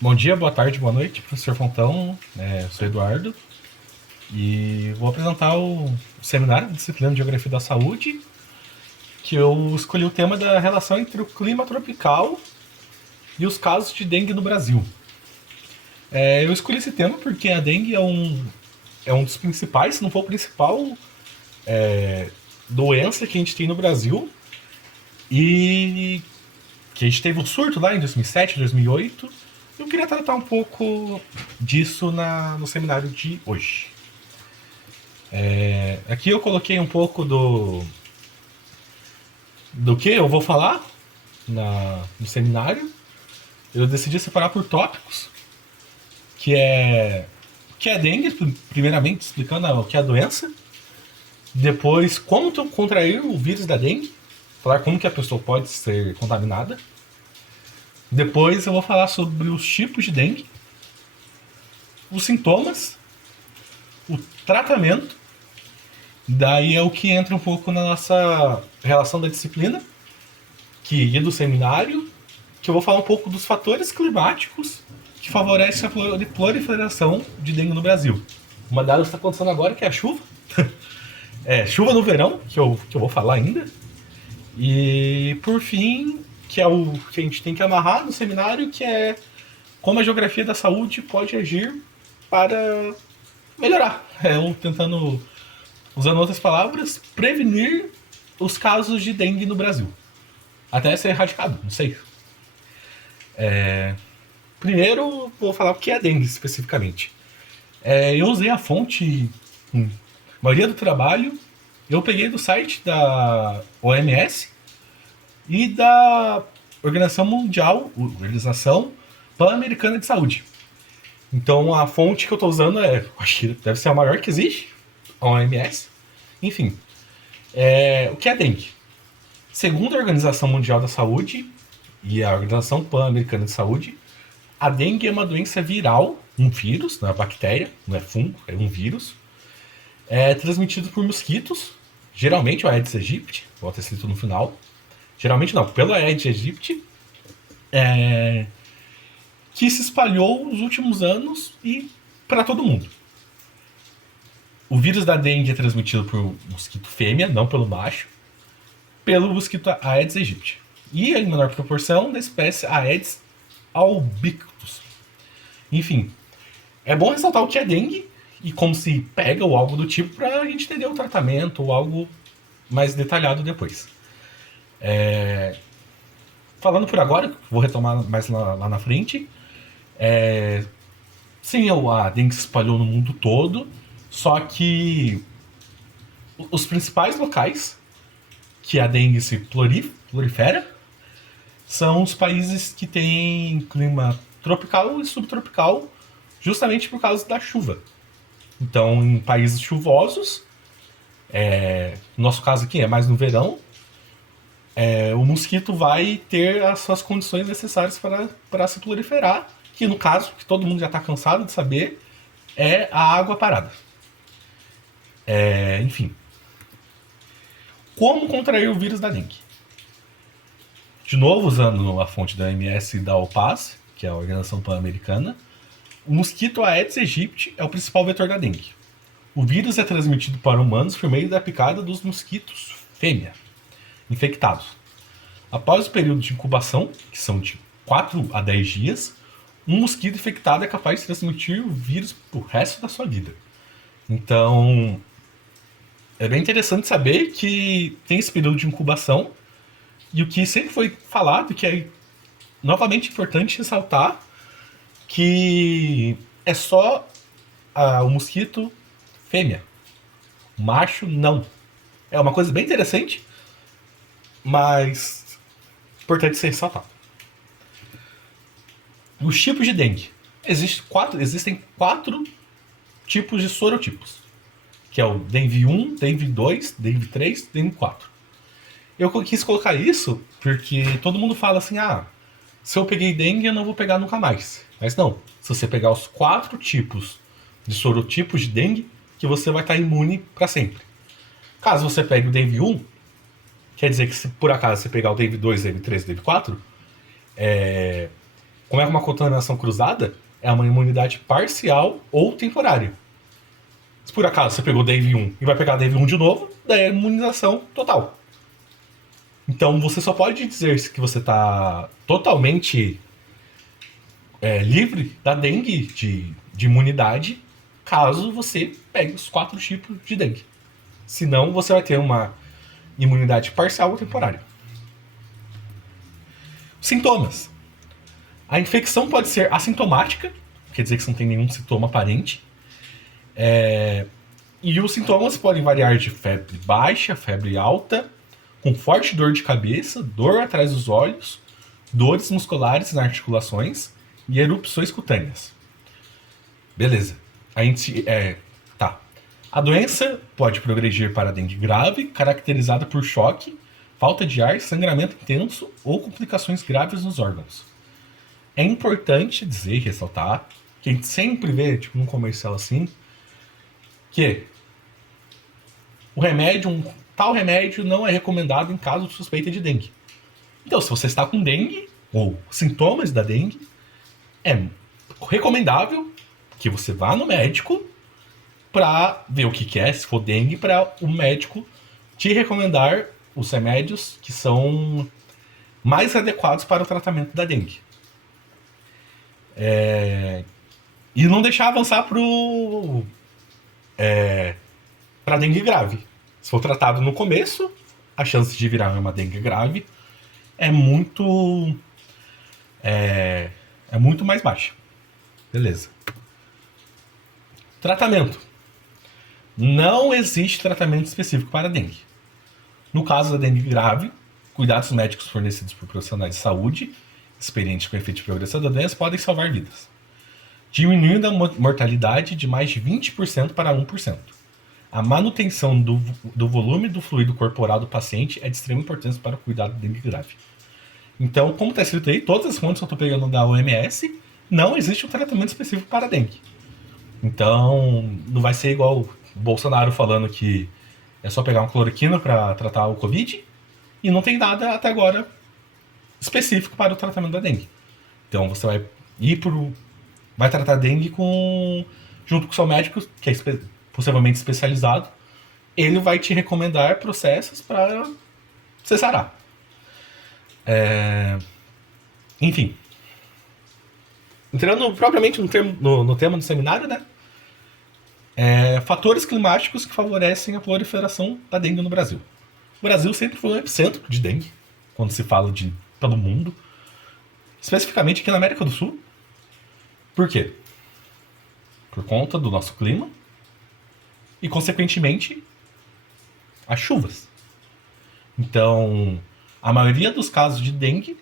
Bom dia, boa tarde, boa noite, professor Fontão. Eu sou Eduardo e vou apresentar o seminário de disciplina de Geografia da Saúde, que eu escolhi o tema da relação entre o clima tropical e os casos de dengue no Brasil. Eu escolhi esse tema porque a dengue é um dos principais, se não for o principal, doença que a gente tem no Brasil, e que a gente teve um surto lá em 2007, 2008. Eu queria tratar um pouco disso no seminário de hoje. Aqui eu coloquei um pouco do que eu vou falar no seminário. Eu decidi separar por tópicos, que é dengue, primeiramente explicando o que é a doença. Depois, como contrair o vírus da dengue, falar como que a pessoa pode ser contaminada. Depois eu vou falar sobre os tipos de dengue, os sintomas, o tratamento. Daí é o que entra um pouco na nossa relação da disciplina, que é do seminário, que eu vou falar um pouco dos fatores climáticos que favorecem a proliferação de dengue no Brasil. Uma delas está acontecendo agora, que é a chuva. Chuva no verão, que eu vou falar ainda. E, por fim, que é o que a gente tem que amarrar no seminário, que é como a geografia da saúde pode agir para melhorar. Tentando, usando outras palavras, prevenir os casos de dengue no Brasil. Até ser erradicado, não sei. Primeiro, vou falar o que é dengue especificamente. Eu usei a fonte, a maioria do trabalho, eu peguei do site da OMS e da Organização Pan-Americana de Saúde. Então a fonte que eu estou usando acho que deve ser a maior que existe, a OMS. Enfim, o que é dengue? Segundo a Organização Mundial da Saúde e a Organização Pan-Americana de Saúde, a dengue é uma doença viral, um vírus, não é bactéria, não é fungo, é um vírus. É transmitido por mosquitos, geralmente o Aedes aegypti, vou ter escrito no final. Geralmente não, pelo Aedes aegypti, que se espalhou nos últimos anos e para todo mundo. O vírus da dengue é transmitido por mosquito fêmea, não pelo macho, pelo mosquito Aedes aegypti. E em menor proporção da espécie Aedes albictus. Enfim, é bom ressaltar o que é dengue e como se pega ou algo do tipo para a gente entender o tratamento ou algo mais detalhado depois. Falando por agora, vou retomar mais lá na frente. Sim, a dengue se espalhou no mundo todo, só que os principais locais que a dengue se prolifera são os países que têm clima tropical e subtropical, justamente por causa da chuva. Então, em países chuvosos, no nosso caso aqui é mais no verão, o mosquito vai ter as suas condições necessárias para se proliferar, que no caso, que todo mundo já está cansado de saber, é a água parada. Enfim. Como contrair o vírus da dengue? De novo, usando a fonte da OMS e da OPAS, que é a Organização Pan-Americana, o mosquito Aedes aegypti é o principal vetor da dengue. O vírus é transmitido para humanos por meio da picada dos mosquitos fêmea infectados. Após o período de incubação, que são de 4 a 10 dias, um mosquito infectado é capaz de transmitir o vírus para o resto da sua vida. Então, é bem interessante saber que tem esse período de incubação, e o que sempre foi falado, que é novamente importante ressaltar, que é só o mosquito fêmea. O macho, não. É uma coisa bem interessante, mas importante ser ressaltado. Os tipos de dengue. Existem quatro tipos de sorotipos, que é o dengue 1, dengue 2, dengue 3, dengue 4. Eu quis colocar isso porque todo mundo fala assim, se eu peguei dengue eu não vou pegar nunca mais. Mas não, se você pegar os 4 tipos de sorotipos de dengue, que você vai estar imune para sempre. Caso você pegue o dengue 1, quer dizer que se por acaso você pegar o dengue 2, dengue 3, dengue 4, Como é uma contaminação cruzada, é uma imunidade parcial ou temporária. Se por acaso você pegou dengue 1 e vai pegar dengue 1 de novo, daí é imunização total. Então você só pode dizer que você está totalmente livre da dengue de imunidade caso você pegue os 4 tipos de dengue. Senão você vai ter uma imunidade parcial ou temporária. Sintomas. A infecção pode ser assintomática, quer dizer que você não tem nenhum sintoma aparente. E os sintomas podem variar de febre baixa, febre alta, com forte dor de cabeça, dor atrás dos olhos, dores musculares nas articulações e erupções cutâneas. Beleza. Tá. A doença pode progredir para dengue grave, caracterizada por choque, falta de ar, sangramento intenso ou complicações graves nos órgãos. É importante dizer e ressaltar que a gente sempre vê, tipo, num comercial assim, que tal remédio não é recomendado em caso de suspeita de dengue. Então, se você está com dengue ou sintomas da dengue, é recomendável que você vá no médico para ver o que é, se for dengue, para o médico te recomendar os remédios que são mais adequados para o tratamento da dengue. E não deixar avançar para dengue grave. Se for tratado no começo, a chance de virar uma dengue grave é muito mais baixa. Beleza. Tratamento. Não existe tratamento específico para dengue. No caso da dengue grave, cuidados médicos fornecidos por profissionais de saúde experientes com efeito de progressão da doença podem salvar vidas, diminuindo a mortalidade de mais de 20% para 1%. A manutenção do volume do fluido corporal do paciente é de extrema importância para o cuidado da dengue grave. Então, como está escrito aí, todas as fontes que eu estou pegando da OMS, não existe um tratamento específico para dengue. Então, não vai ser igual o Bolsonaro falando que é só pegar uma cloroquina para tratar o Covid, e não tem nada até agora específico para o tratamento da dengue. Então, você vai tratar dengue junto com o seu médico, que é possivelmente especializado. Ele vai te recomendar processos para você sarar. Enfim. Entrando propriamente no tema do seminário, né? Fatores climáticos que favorecem a proliferação da dengue no Brasil. O Brasil sempre foi um epicentro de dengue, quando se fala pelo mundo. Especificamente aqui na América do Sul. Por quê? Por conta do nosso clima e, consequentemente, as chuvas. Então, a maioria dos casos de dengue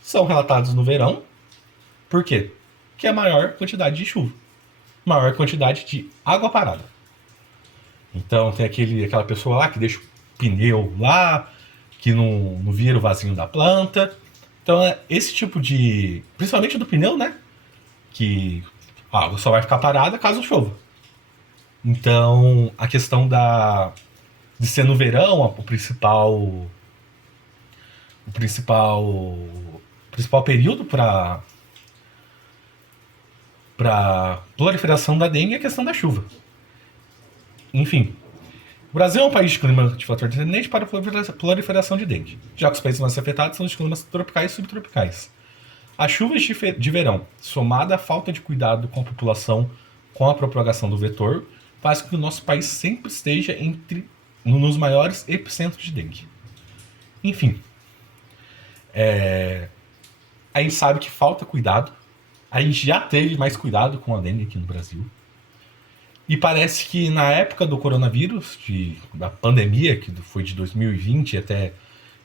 são relatados no verão. Por quê? Porque é a maior quantidade de chuva, maior quantidade de água parada. Então, tem aquela pessoa lá que deixa o pneu lá, que não vira o vasinho da planta. Então, esse tipo de... Principalmente do pneu, né? Que a água só vai ficar parada caso chova. Então, a questão de ser no verão, o principal período para proliferação da dengue é a questão da chuva. Enfim, o Brasil é um país de clima de fator determinante para a proliferação de dengue, já que os países mais afetados são os climas tropicais e subtropicais. As chuvas de verão, somada à falta de cuidado com a população com a propagação do vetor, faz com que o nosso país sempre esteja nos maiores epicentros de dengue. Enfim, a gente sabe que falta cuidado. A gente já teve mais cuidado com a dengue aqui no Brasil. E parece que na época do coronavírus, da pandemia, que foi de 2020 até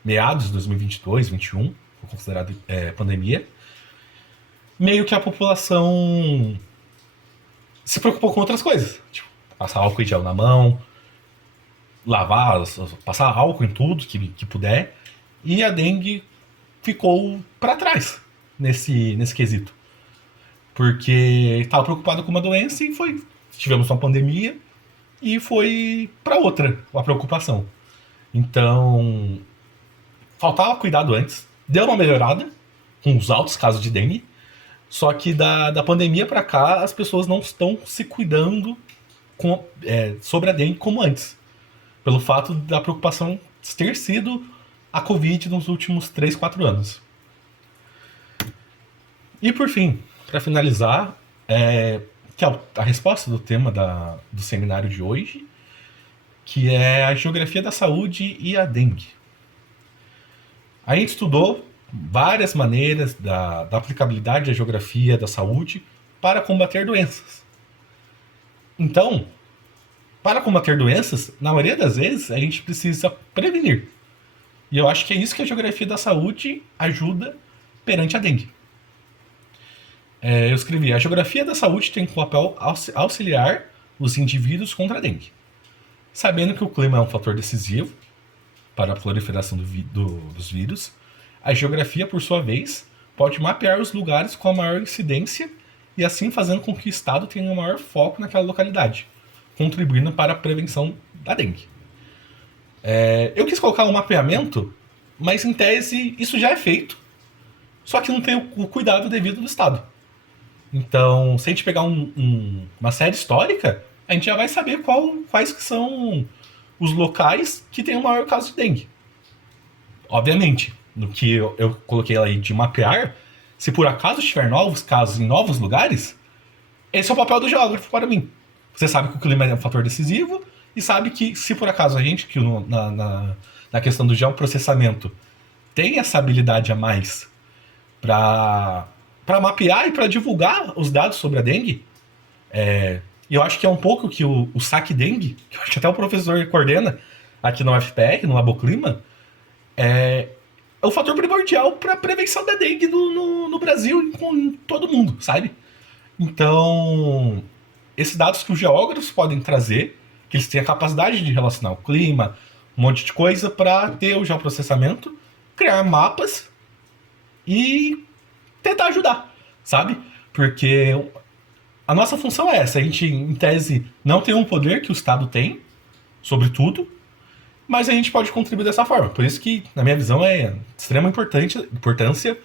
meados de 2022, 2021, foi considerado pandemia, meio que a população se preocupou com outras coisas. Tipo, passar álcool em gel na mão, lavar, passar álcool em tudo que puder. E a dengue ficou para trás nesse quesito. Porque estava preocupado com uma doença e tivemos uma pandemia e foi para outra a preocupação. Então, faltava cuidado antes, deu uma melhorada, com os altos casos de dengue. Só que da pandemia para cá, as pessoas não estão se cuidando sobre a dengue como antes. Pelo fato da preocupação ter sido a Covid nos últimos 3, 4 anos. E por fim, para finalizar, que é a resposta do tema do seminário de hoje, que é a geografia da saúde e a dengue. A gente estudou várias maneiras da aplicabilidade da geografia da saúde para combater doenças. Então, para combater doenças, na maioria das vezes, a gente precisa prevenir. E eu acho que é isso que a geografia da saúde ajuda perante a dengue. Eu escrevi: a geografia da saúde tem como papel auxiliar os indivíduos contra a dengue. Sabendo que o clima é um fator decisivo para a proliferação dos vírus, a geografia, por sua vez, pode mapear os lugares com a maior incidência e assim fazendo com que o Estado tenha um maior foco naquela localidade, contribuindo para a prevenção da dengue. Eu quis colocar um mapeamento, mas em tese isso já é feito, só que não tem o cuidado devido do Estado. Então, se a gente pegar uma série histórica, a gente já vai saber quais que são os locais que tem o maior caso de dengue. Obviamente, no que eu coloquei aí de mapear, se por acaso tiver novos casos em novos lugares, esse é o papel do geógrafo para mim. Você sabe que o clima é um fator decisivo e sabe que se por acaso a gente, que na questão do geoprocessamento, tem essa habilidade a mais para mapear e para divulgar os dados sobre a dengue, e eu acho que é um pouco que o SAC Dengue, que eu acho que até o professor coordena aqui no UFPR, no Laboclima, é o fator primordial para a prevenção da dengue no Brasil e com todo mundo, sabe? Então, esses dados que os geógrafos podem trazer, que eles têm a capacidade de relacionar o clima, um monte de coisa, para ter o geoprocessamento, criar mapas e tentar ajudar, sabe? Porque a nossa função é essa. A gente, em tese, não tem um poder que o Estado tem sobre tudo, mas a gente pode contribuir dessa forma. Por isso que, na minha visão, é de extrema importância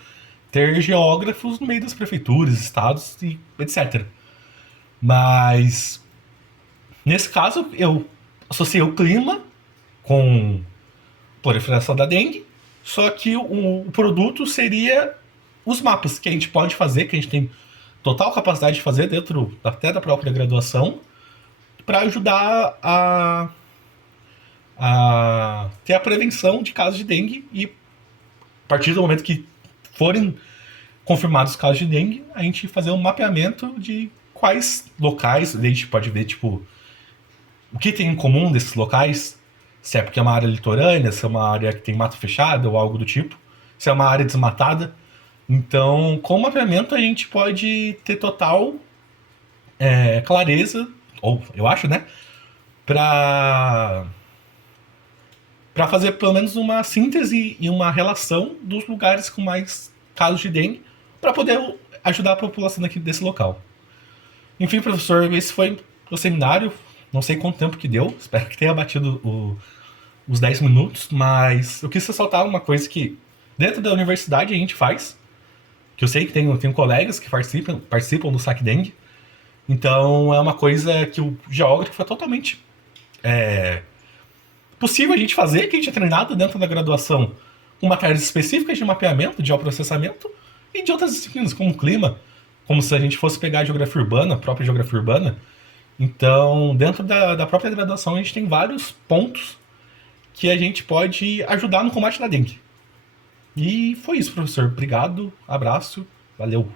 ter geógrafos no meio das prefeituras, estados e etc. Mas, nesse caso, eu associei o clima com a proliferação da dengue, só que o produto seria os mapas que a gente pode fazer, que a gente tem total capacidade de fazer dentro até da própria graduação, para ajudar a ter a prevenção de casos de dengue. E a partir do momento que forem confirmados os casos de dengue, a gente fazer um mapeamento de quais locais, a gente pode ver tipo o que tem em comum desses locais, se é porque é uma área litorânea, se é uma área que tem mato fechado ou algo do tipo, se é uma área desmatada. Então, com o mapeamento a gente pode ter total clareza, ou eu acho, né, para fazer pelo menos uma síntese e uma relação dos lugares com mais casos de dengue, para poder ajudar a população aqui desse local. Enfim, professor, esse foi o seminário. Não sei quanto tempo que deu, espero que tenha batido os 10 minutos, mas eu quis ressaltar uma coisa que dentro da universidade a gente faz, que eu sei que tenho colegas que participam do SAC Dengue, então é uma coisa que o geógrafo é totalmente possível a gente fazer, que a gente é treinado dentro da graduação com matérias específicas de mapeamento, de geoprocessamento e de outras disciplinas, como clima, como se a gente fosse pegar a geografia urbana, a própria geografia urbana. Então, dentro da própria graduação, a gente tem vários pontos que a gente pode ajudar no combate da dengue. E foi isso, professor. Obrigado, abraço, valeu.